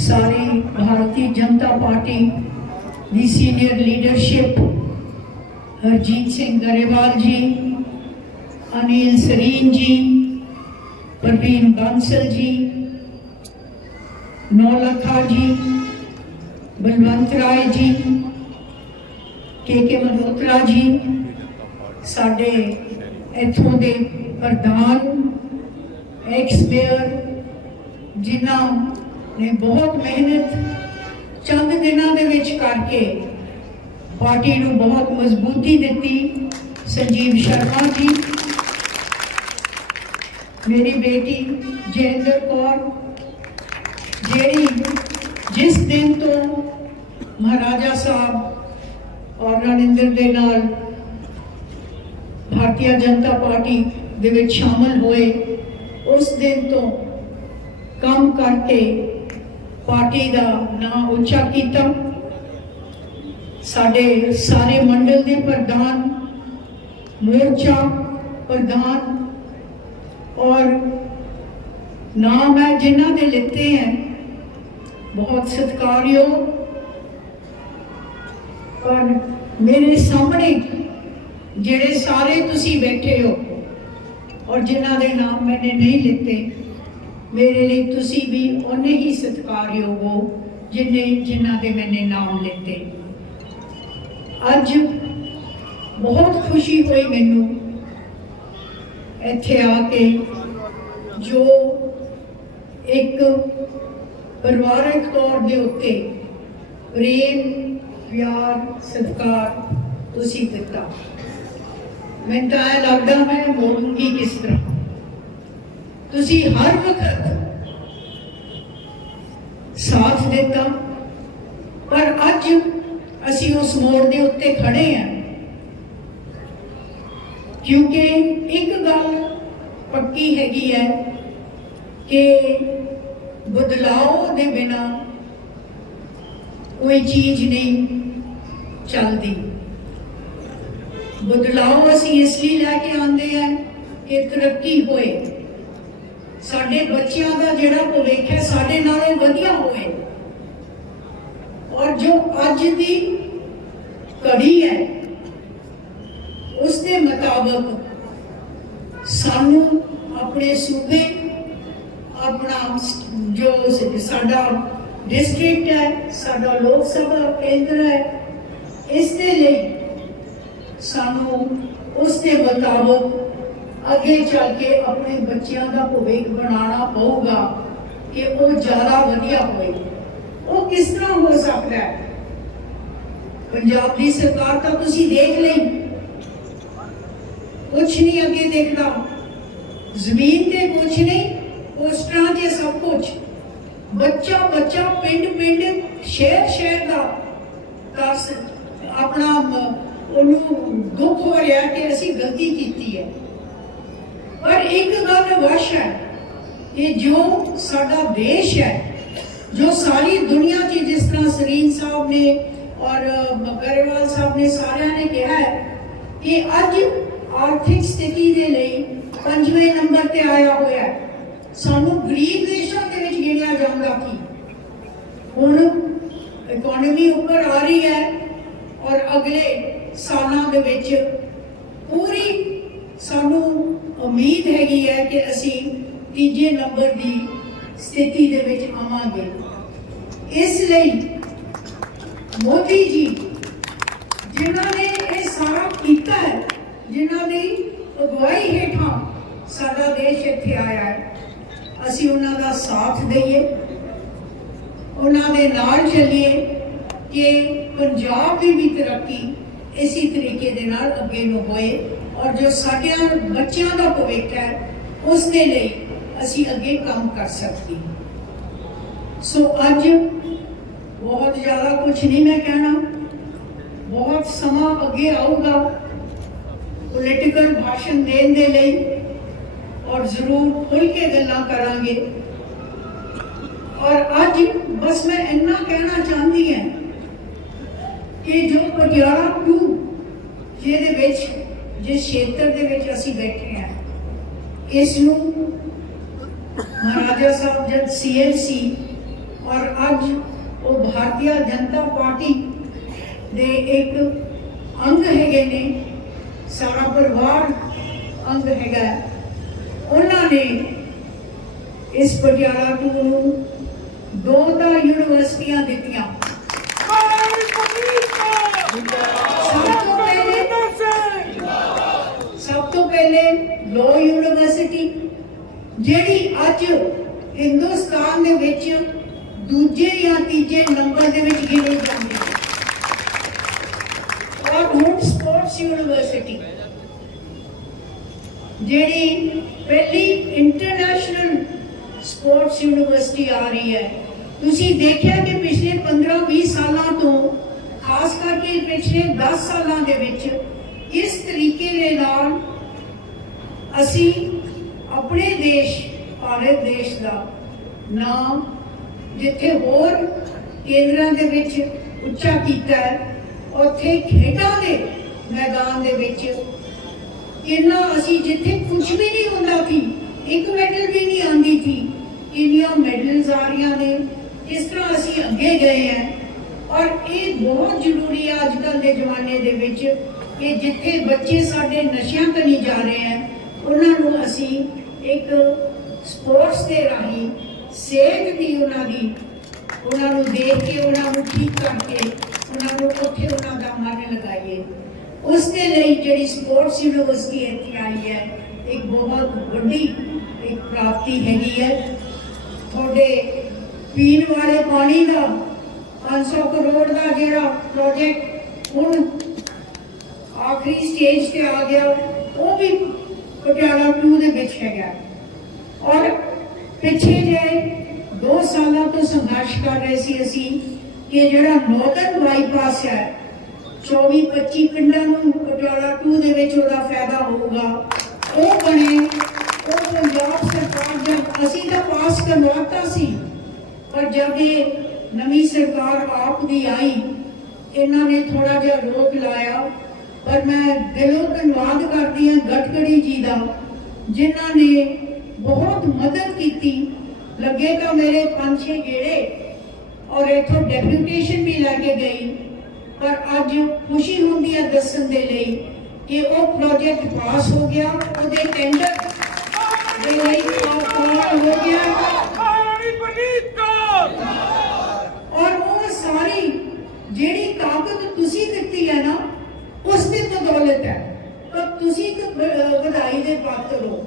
ਸਾਰੀ Bharatiya Janata party ਦੀ senior leadership Harjeet Singh Grewal ji, Anil Sarin ਜੀ, ਪ੍ਰਵੀਨ ਬਾਂਸਲ ਜੀ, ਨੌਲਖਾ ਜੀ, ਬਲਵੰਤ ਰਾਏ ਜੀ, ਕੇ ਕੇ ਮਲਹੋਤਰਾ ਜੀ, ਸਾਡੇ ਇੱਥੋਂ ਦੇ ਪ੍ਰਧਾਨ ਐਕਸ ਮੇਅਰ ਜਿਨ੍ਹਾਂ ਨੇ ਬਹੁਤ ਮਿਹਨਤ ਚੰਦ ਦਿਨਾਂ ਦੇ ਵਿੱਚ ਕਰਕੇ ਪਾਰਟੀ ਨੂੰ ਬਹੁਤ ਮਜ਼ਬੂਤੀ ਦਿੱਤੀ, ਸੰਜੀਵ ਸ਼ਰਮਾ ਜੀ। ਮੇਰੀ ਬੇਟੀ ਜੈਂਦਰ ਕੌਰ, ਜਿਹੜੀ ਜਿਸ ਦਿਨ ਤੋਂ ਮਹਾਰਾਜਾ ਸਾਹਿਬ ਔਰ ਰਣਿੰਦਰ ਦੇ ਨਾਲ ਭਾਰਤੀ ਜਨਤਾ ਪਾਰਟੀ ਦੇ ਵਿੱਚ ਸ਼ਾਮਲ ਹੋਏ, ਉਸ ਦਿਨ ਤੋਂ ਕੰਮ ਕਰਕੇ ਪਾਰਟੀ ਦਾ ਨਾਂ ਉੱਚਾ ਕੀਤਾ। ਸਾਡੇ ਸਾਰੇ ਮੰਡਲ ਦੇ ਪ੍ਰਧਾਨ, ਮੋਰਚਾ ਪ੍ਰਧਾਨ ਔਰ ਨਾਮ ਹੈ ਜਿਨ੍ਹਾਂ ਦੇ ਲਿੱਤੇ ਹੈ, ਬਹੁਤ ਸਤਿਕਾਰਯੋਗ। ਔਰ ਮੇਰੇ ਸਾਹਮਣੇ ਜਿਹੜੇ ਸਾਰੇ ਤੁਸੀਂ ਬੈਠੇ ਹੋ ਔਰ ਜਿਨ੍ਹਾਂ ਦੇ ਨਾਮ ਮੈਨੇ ਨਹੀਂ ਲਿੱਤੇ ਮੇਰੇ ਲਈ ਤੁਸੀਂ ਵੀ ਉਹਨੇ ਹੀ ਸਤਿਕਾਰਯੋਗ ਹੋ, ਜਿਨੇ ਜਿਨ੍ਹਾਂ ਦੇ ਮੈਨੇ ਨਾਮ ਲਿੱਤੇ। ਅੱਜ ਬਹੁਤ ਖੁਸ਼ੀ ਹੋਈ ਮੈਨੂੰ ਇੱਥੇ ਆ ਕੇ, ਜੋ ਇੱਕ ਪਰਿਵਾਰਕ ਤੌਰ ਦੇ ਉੱਤੇ ਪ੍ਰੇਮ, ਪਿਆਰ, ਸਤਿਕਾਰ ਤੁਸੀਂ ਦਿੱਤਾ। ਮੈਨੂੰ ਤਾਂ ਇਹ ਲੱਗਦਾ ਮੈਂ ਮੋੜੂੰਗੀ ਕਿਸ ਤਰ੍ਹਾਂ। ਤੁਸੀਂ ਹਰ ਵਕਤ ਸਾਥ ਦਿੱਤਾ। ਪਰ ਅੱਜ ਅਸੀਂ ਉਸ ਮੋੜ ਦੇ ਉੱਤੇ ਖੜੇ ਹਾਂ। ਕਿਉਂਕਿ ਇੱਕ ਗੱਲ ਪੱਕੀ ਹੈਗੀ ਹੈ ਕਿ ਬਦਲਾਅ ਦੇ ਬਿਨਾ ਕੋਈ ਚੀਜ਼ ਨਹੀਂ ਚੱਲਦੀ। ਬਦਲਾਅ ਅਸੀਂ ਇਸ ਲਈ ਲੈ ਕੇ ਆਉਂਦੇ ਆ ਕਿ ਤਰੱਕੀ ਹੋਏ। ਸਾਡੇ ਬੱਚਿਆਂ ਦਾ ਜਿਹੜਾ ਭਵਿੱਖ ਹੈ, ਸਾਡੇ ਨਾਲੋਂ ਵਧੀਆ ਹੋਵੇ ਔਰ ਜੋ ਅੱਜ ਦੀ ਕੜੀ ਹੈ, ਉਸ ਦੇ ਮੁਤਾਬਕ ਸਾਨੂੰ ਆਪਣੇ ਸੂਬੇ, ਆਪਣਾ ਜੋ ਸਾਡਾ ਡਿਸਟ੍ਰਿਕਟ ਹੈ, ਸਾਡਾ ਲੋਕ ਸਭਾ ਕੇਂਦਰ ਹੈ, ਇਸ ਦੇ ਲਈ ਸਾਨੂੰ ਉਸ ਦੇ ਮੁਤਾਬਕ ਅੱਗੇ ਚੱਲ ਕੇ ਆਪਣੇ ਬੱਚਿਆਂ ਦਾ ਭਵਿੱਖ ਬਣਾਉਣਾ ਪਊਗਾ ਕਿ ਉਹ ਜ਼ਿਆਦਾ ਵਧੀਆ ਹੋਵੇ। ਉਹ ਕਿਸ ਤਰ੍ਹਾਂ ਹੋ ਸਕਦਾ ਹੈ? ਪੰਜਾਬ ਦੀ ਸਰਕਾਰ ਤਾਂ ਤੁਸੀਂ ਦੇਖ ਲਈ। ਕੁਛ ਨਹੀਂ ਅੱਗੇ ਦੇਖਦਾ। ਜ਼ਮੀਨ ਤੇ ਕੁਛ ਨਹੀਂ ਪੋਸਟਰਾਂ ਤੇ ਸਭ ਕੁਝ ਬੱਚਾ ਬੱਚਾ ਪਿੰਡ ਪਿੰਡ, ਸ਼ਹਿਰ ਸ਼ਹਿਰ ਦਾ ਦੱਸ ਆਪਣਾ ਮ- ਉਹਨੂੰ ਦੁੱਖ ਹੋ ਰਿਹਾ ਕਿ ਅਸੀਂ ਗਲਤੀ ਕੀਤੀ ਹੈ। ਪਰ ਇੱਕ ਗੱਲ ਵਸ਼ ਹੈ ਕਿ ਜੋ ਸਾਡਾ ਦੇਸ਼ ਹੈ, ਜੋ ਸਾਰੀ ਦੁਨੀਆ 'ਚ ਜਿਸ ਤਰ੍ਹਾਂ ਸਰੀਨ ਸਾਹਿਬ ਨੇ ਔਰ ਗਰੇਵਾਲ ਸਾਹਿਬ ਨੇ ਸਾਰਿਆਂ ਨੇ ਕਿਹਾ ਹੈ ਕਿ ਅੱਜ ਆਰਥਿਕ ਸਥਿਤੀ ਦੇ ਲਈ ਪੰਜਵੇਂ ਨੰਬਰ ਤੇ ਆਇਆ ਹੋਇਆ ਹੈ। ਸਾਨੂੰ ਗਰੀਬ ਦੇਸ਼ਾਂ ਦੇ ਵਿੱਚ ਗਿਣਿਆ ਜਾਂਦਾ ਸੀ। ਹੁਣ ਇਕਨੋਮੀ ਉੱਪਰ ਆ ਰਹੀ ਹੈ ਔਰ ਅਗਲੇ ਸਾਲਾਂ ਦੇ ਵਿੱਚ ਪੂਰੀ ਸਾਨੂੰ ਉਮੀਦ ਹੈਗੀ ਹੈ ਕਿ ਅਸੀਂ ਤੀਜੇ ਨੰਬਰ ਦੀ ਸਥਿਤੀ ਦੇ ਵਿੱਚ ਆਵਾਂਗੇ। ਇਸ ਲਈ ਮੋਦੀ ਜੀ, ਜਿਨ੍ਹਾਂ ਨੇ ਇਹ ਸਾਰਾ ਕੀਤਾ ਹੈ, ਜਿਨ੍ਹਾਂ ਦੀ ਅਗਵਾਈ ਹੇਠਾਂ ਸਾਡਾ ਦੇਸ਼ ਇੱਥੇ ਆਇਆ ਹੈ, ਅਸੀਂ ਉਹਨਾਂ ਦਾ ਸਾਥ ਦਈਏ। ਉਹਨਾਂ ਦੇ ਨਾਲ ਚੱਲੀਏ ਕਿ ਪੰਜਾਬ ਦੀ ਵੀ ਤਰੱਕੀ ਇਸੇ ਤਰੀਕੇ ਦੇ ਨਾਲ ਅੱਗੇ ਨੂੰ ਹੋਏ। ਔਰ ਜੋ ਸਾਡਿਆਂ ਬੱਚਿਆਂ ਦਾ ਭਵਿੱਖ ਹੈ ਉਸ ਦੇ ਲਈ ਅਸੀਂ ਅੱਗੇ ਕੰਮ ਕਰ ਸਕੀਏ ਸੋ ਅੱਜ ਬਹੁਤ ਜ਼ਿਆਦਾ ਕੁਝ ਨਹੀਂ ਮੈਂ ਕਹਿਣਾ ਬਹੁਤ ਸਮਾਂ ਅੱਗੇ ਆਊਗਾ ਪੋਲੀਟੀਕਲ ਭਾਸ਼ਣ ਦੇਣ ਦੇ ਲਈ ਔਰ ਜ਼ਰੂਰ ਖੁੱਲ ਕੇ ਗੱਲਾਂ ਕਰਾਂਗੇ ਔਰ ਅੱਜ ਬਸ ਮੈਂ ਇੰਨਾ ਕਹਿਣਾ ਚਾਹੁੰਦੀ ਹਾਂ ਕਿ ਜੋ ਪਟਿਆਲਾ 2 ਜਿਹਦੇ ਵਿੱਚ ਜਿਸ ਖੇਤਰ ਦੇ ਵਿੱਚ ਅਸੀਂ ਬੈਠੇ ਹਾਂ ਇਸ ਨੂੰ ਮਹਾਰਾਜਾ ਸਾਹਿਬ ਜਦ ਸੀਐਲਸੀ ਔਰ ਅੱਜ ਭਾਰਤੀ ਜਨਤਾ ਪਾਰਟੀ ਦੇ ਇੱਕ ਅੰਗ ਹੈਗੇ ਨੇ ਸਾਰਾ ਪਰਿਵਾਰ ਅੰਗ ਹੈਗਾ। ਉਹਨਾਂ ਨੇ ਇਸ ਪਟਿਆਲਾ ਟੂ ਨੂੰ ਦੋ ਤਾਂ ਯੂਨੀਵਰਸਿਟੀਆਂ ਦਿੱਤੀਆਂ ਸਭ ਤੋਂ ਪਹਿਲੇ ਸਭ ਤੋਂ ਪਹਿਲੇ ਲੋ ਯੂਨੀਵਰਸਿਟੀ ਜਿਹੜੀ ਅੱਜ ਹਿੰਦੁਸਤਾਨ ਦੇ ਵਿੱਚ ਦੂਜੇ ਜਾਂ ਤੀਜੇ ਨੰਬਰ ਦੇ ਵਿੱਚ ਗਿਣੀ ਜਾਂਦੀ ਹੈ। ਔਰ ਹੁਣ ਸਪੋਰਟਸ ਯੂਨੀਵਰਸਿਟੀ ਜਿਹੜੀ ਪਹਿਲੀ ਇੰਟਰਨੈਸ਼ਨਲ ਸਪੋਰਟਸ ਯੂਨੀਵਰਸਿਟੀ ਆ ਰਹੀ ਹੈ। ਤੁਸੀਂ ਦੇਖਿਆ ਕਿ ਪਿਛਲੇ 15-20 ਸਾਲਾਂ ਤੋਂ, ਖਾਸ ਕਰਕੇ ਪਿਛਲੇ 10 ਸਾਲਾਂ ਦੇ ਵਿੱਚ, ਇਸ ਤਰੀਕੇ ਦੇ ਨਾਲ ਅਸੀਂ ਆਪਣੇ ਦੇਸ਼, ਭਾਰਤ ਦੇਸ਼ ਦਾ ਨਾਮ ਜਿੱਥੇ ਹੋਰ ਕੇਂਦਰਾਂ ਦੇ ਵਿੱਚ ਉੱਚਾ ਕੀਤਾ ਹੈ, ਉੱਥੇ ਖੇਡਾਂ ਦੇ ਮੈਦਾਨ ਦੇ ਵਿੱਚ ਕਿੰਨਾ ਅਸੀਂ ਜਿੱਥੇ ਕੁਝ ਵੀ ਨਹੀਂ ਹੁੰਦਾ ਸੀ, ਇੱਕ ਮੈਡਲ ਵੀ ਨਹੀਂ ਆਉਂਦੀ ਸੀ ਕਿੰਨੀਆਂ ਮੈਡਲਸ ਆ ਰਹੀਆਂ ਨੇ, ਇਸ ਤਰ੍ਹਾਂ ਅਸੀਂ ਅੱਗੇ ਗਏ ਹਾਂ। ਔਰ ਇਹ ਬਹੁਤ ਜ਼ਰੂਰੀ ਹੈ ਅੱਜ ਕੱਲ੍ਹ ਦੇ ਜ਼ਮਾਨੇ ਦੇ ਵਿੱਚ ਕਿ ਜਿੱਥੇ ਬੱਚੇ ਸਾਡੇ ਨਸ਼ਿਆਂ ਕਨੀ ਜਾ ਰਹੇ ਹੈ ਉਹਨਾਂ ਨੂੰ ਅਸੀਂ ਇੱਕ ਸਪੋਰਟਸ ਦੇ ਰਾਹੀਂ ਸਿਹਤ ਦੀ ਉਹਨਾਂ ਦੀ, ਉਹਨਾਂ ਨੂੰ ਦੇਖ ਕੇ, ਉਹਨਾਂ ਨੂੰ ਠੀਕ ਕਰਕੇ, ਉਹਨਾਂ ਨੂੰ ਉੱਥੇ ਉਹਨਾਂ ਦਾ ਮਨ ਲਗਾਈਏ। ਉਸ ਦੇ ਲਈ ਜਿਹੜੀ ਸਪੋਰਟਸ ਯੂਨੀਵਰਸਿਟੀ ਇੱਥੇ ਆਈ ਹੈ, ਇੱਕ ਬਹੁਤ ਵੱਡੀ ਇੱਕ ਪ੍ਰਾਪਤੀ ਹੈਗੀ ਹੈ। ਤੁਹਾਡੇ ਪੀਣ ਵਾਲੇ ਪਾਣੀ ਦਾ 500 ਕਰੋੜ ਦਾ ਜਿਹੜਾ ਪ੍ਰੋਜੈਕਟ ਹੁਣ ਆਖਰੀ ਸਟੇਜ ਤੇ ਆ ਗਿਆ, ਉਹ ਵੀ ਪਟਿਆਲਾ 2 ਦੇ ਵਿੱਚ ਹੈਗਾ। ਔਰ ਪਿੱਛੇ ਜੇ 2 ਸਾਲਾਂ ਤੋਂ ਸੰਘਰਸ਼ ਕਰ ਰਹੇ ਸੀ ਅਸੀਂ ਕਿ ਜਿਹੜਾ ਨੌਰਥਰਨ ਬਾਈਪਾਸ ਹੈ 24 25 ਪਿੰਡਾਂ ਨੂੰ ਪਟਿਆਲਾ 2 ਦੇ ਵਿੱਚ ਉਹਦਾ ਫਾਇਦਾ ਹੋਊਗਾ। ਉਹ ਬਣੇ, ਉਹ ਪੰਜਾਬ ਸਰਕਾਰ ਜਦ ਅਸੀਂ ਤਾਂ ਪਾਸ ਕਰਵਾਤਾ ਸੀ, ਪਰ ਜਦ ਇਹ ਨਵੀਂ ਸਰਕਾਰ ਆਪ ਦੀ ਆਈ, ਇਹਨਾਂ ਨੇ ਥੋੜਾ ਜਿਹਾ ਰੋਕ ਲਾਇਆ। ਪਰ ਮੈਂ ਦਿਲੋਂ ਧੰਨਵਾਦ ਕਰਦੀ ਹਾਂ ਗਟਕੜੀ ਜੀ ਦਾ ਜਿਨ੍ਹਾਂ ਨੇ ਬਹੁਤ ਮਦਦ ਕੀਤੀ। ਲੱਗੇ ਤਾਂ ਮੇਰੇ ਪੰਜ ਛੇ ਗੇੜੇ ਔਰ ਇਥੋਂ ਡੈਪੂਟੇਸ਼ਨ ਵੀ ਲੈ ਕੇ ਗਈ। ਪਰ ਅੱਜ ਖੁਸ਼ੀ ਹੁੰਦੀ ਹੈ ਦੱਸਣ ਦੇ ਲਈ ਕਿ ਉਹ ਪ੍ਰੋਜੈਕਟ ਪਾਸ ਹੋ ਗਿਆ। ਉਹਦੇ ਟੈਂਡਰ ਦੇ ਲਈ ਕਾਲ ਹੋ ਗਿਆ। ਔਰ ਉਹ ਸਾਰੀ ਜਿਹੜੀ ਤਾਕਤ ਤੁਸੀਂ ਦਿੱਤੀ ਹੈ ਨਾ ਉਸ ਦੀ ਬਦੌਲਤ ਹੈ ਤਾਂ ਤੁਸੀਂ ਇੱਕ ਬ- ਅਹ ਵਧਾਈ ਦੇ ਪਾਤਰ ਹੋ।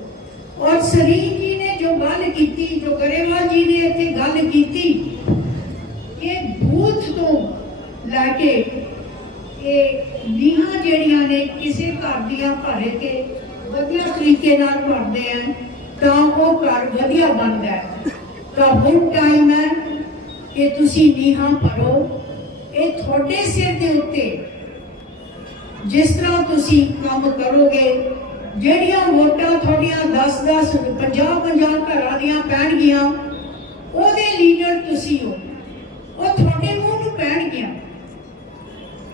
ਔਰ ਸਰੀਰ ਜੀ ਨੇ ਜੋ ਗੱਲ ਕੀਤੀ, ਜੋ ਗਰੇਵਾਲ ਜੀ ਨੇ ਇੱਥੇ ਗੱਲ ਕੀਤੀ ਕਿ ਬੂਥ ਤੋਂ ਲੈ ਕੇ ਇਹ ਨੀਹਾਂ ਜਿਹੜੀਆਂ ਨੇ ਕਿਸੇ ਘਰ ਦੀਆਂ ਭਰੇ ਕੇ ਵਧੀਆ ਤਰੀਕੇ ਨਾਲ ਭਰਦੇ ਆ ਤਾਂ ਉਹ ਘਰ ਵਧੀਆ ਬਣਦਾ ਹੈ। ਤਾਂ ਹੁਣ ਟਾਈਮ ਹੈ ਕਿ ਤੁਸੀਂ ਨੀਹਾਂ ਭਰੋ। ਇਹ ਤੁਹਾਡੇ ਸਿਰ ਦੇ ਉੱਤੇ ਜਿਸ ਤਰ੍ਹਾਂ ਤੁਸੀਂ ਕੰਮ ਕਰੋਗੇ ਜਿਹੜੀਆਂ ਵੋਟਾਂ ਤੁਹਾਡੀਆਂ 10 10 50 50 ਘਰਾਂ ਦੀਆਂ ਪੈਣਗੀਆਂ ਉਹਦੇ ਲੀਡਰ ਤੁਸੀਂ ਹੋ। ਉਹ ਤੁਹਾਡੇ ਮੂੰਹ ਨੂੰ ਪੈਣਗੀਆਂ।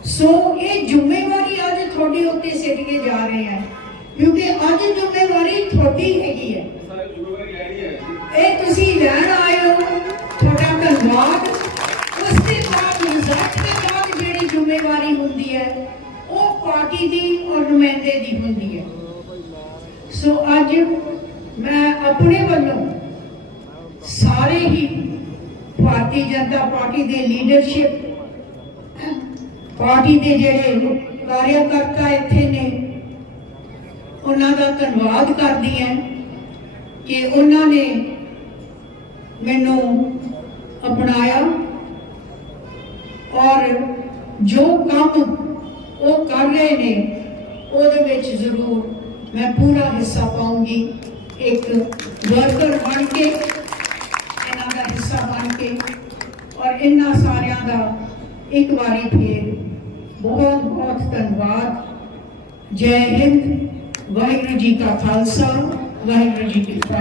ਸੋ ਇਹ ਜ਼ਿੰਮੇਵਾਰੀ ਅੱਜ ਤੁਹਾਡੇ ਉੱਤੇ ਸਿੱਟ ਕੇ ਜਾ ਰਹੇ ਹੈ ਕਿਉਂਕਿ ਅੱਜ ਜ਼ਿੰਮੇਵਾਰੀ ਤੁਹਾਡੀ ਹੈਗੀ ਹੈ ਇਹ ਤੁਸੀਂ ਲੈਣ ਆਏ ਹੋ ਤੁਹਾਡਾ ਧੰਨਵਾਦ ਪਾਰਟੀ ਦੀ ਔਰ ਨੁਮਾਇੰਦੇ ਦੀ ਹੁੰਦੀ ਹੈ। ਸੋ ਅੱਜ ਮੈਂ ਆਪਣੇ ਵੱਲੋਂ ਸਾਰੇ ਹੀ ਭਾਰਤੀ ਜਨਤਾ ਪਾਰਟੀ ਦੇ ਲੀਡਰਸ਼ਿਪ ਪਾਰਟੀ ਦੇ ਜਿਹੜੇ ਕਾਰਿਆਕਰਤਾ ਇੱਥੇ ਨੇ, ਉਹਨਾਂ ਦਾ ਧੰਨਵਾਦ ਕਰਦੀ ਹਾਂ ਕਿ ਉਹਨਾਂ ਨੇ ਮੈਨੂੰ ਅਪਣਾਇਆ ਔਰ ਜੋ ਕੰਮ ਉਹ ਕਰ ਰਹੇ ਨੇ, ਉਹਦੇ ਵਿੱਚ ਜ਼ਰੂਰ ਮੈਂ ਪੂਰਾ ਹਿੱਸਾ ਪਾਉਂਗੀ। ਇੱਕ ਵਰਕਰ ਬਣ ਕੇ, ਇਹਨਾਂ ਦਾ ਹਿੱਸਾ ਬਣ ਕੇ, ਔਰ ਇਹਨਾਂ ਸਾਰਿਆਂ ਦਾ ਇੱਕ ਵਾਰੀ ਫੇਰ ਬਹੁਤ ਬਹੁਤ ਧੰਨਵਾਦ। ਜੈ ਹਿੰਦ, ਵਾਹਿਗੁਰੂ ਜੀ ਕਾ ਖਾਲਸਾ, ਵਾਹਿਗੁਰੂ ਜੀ ਕੀ ਫਤਿਹ।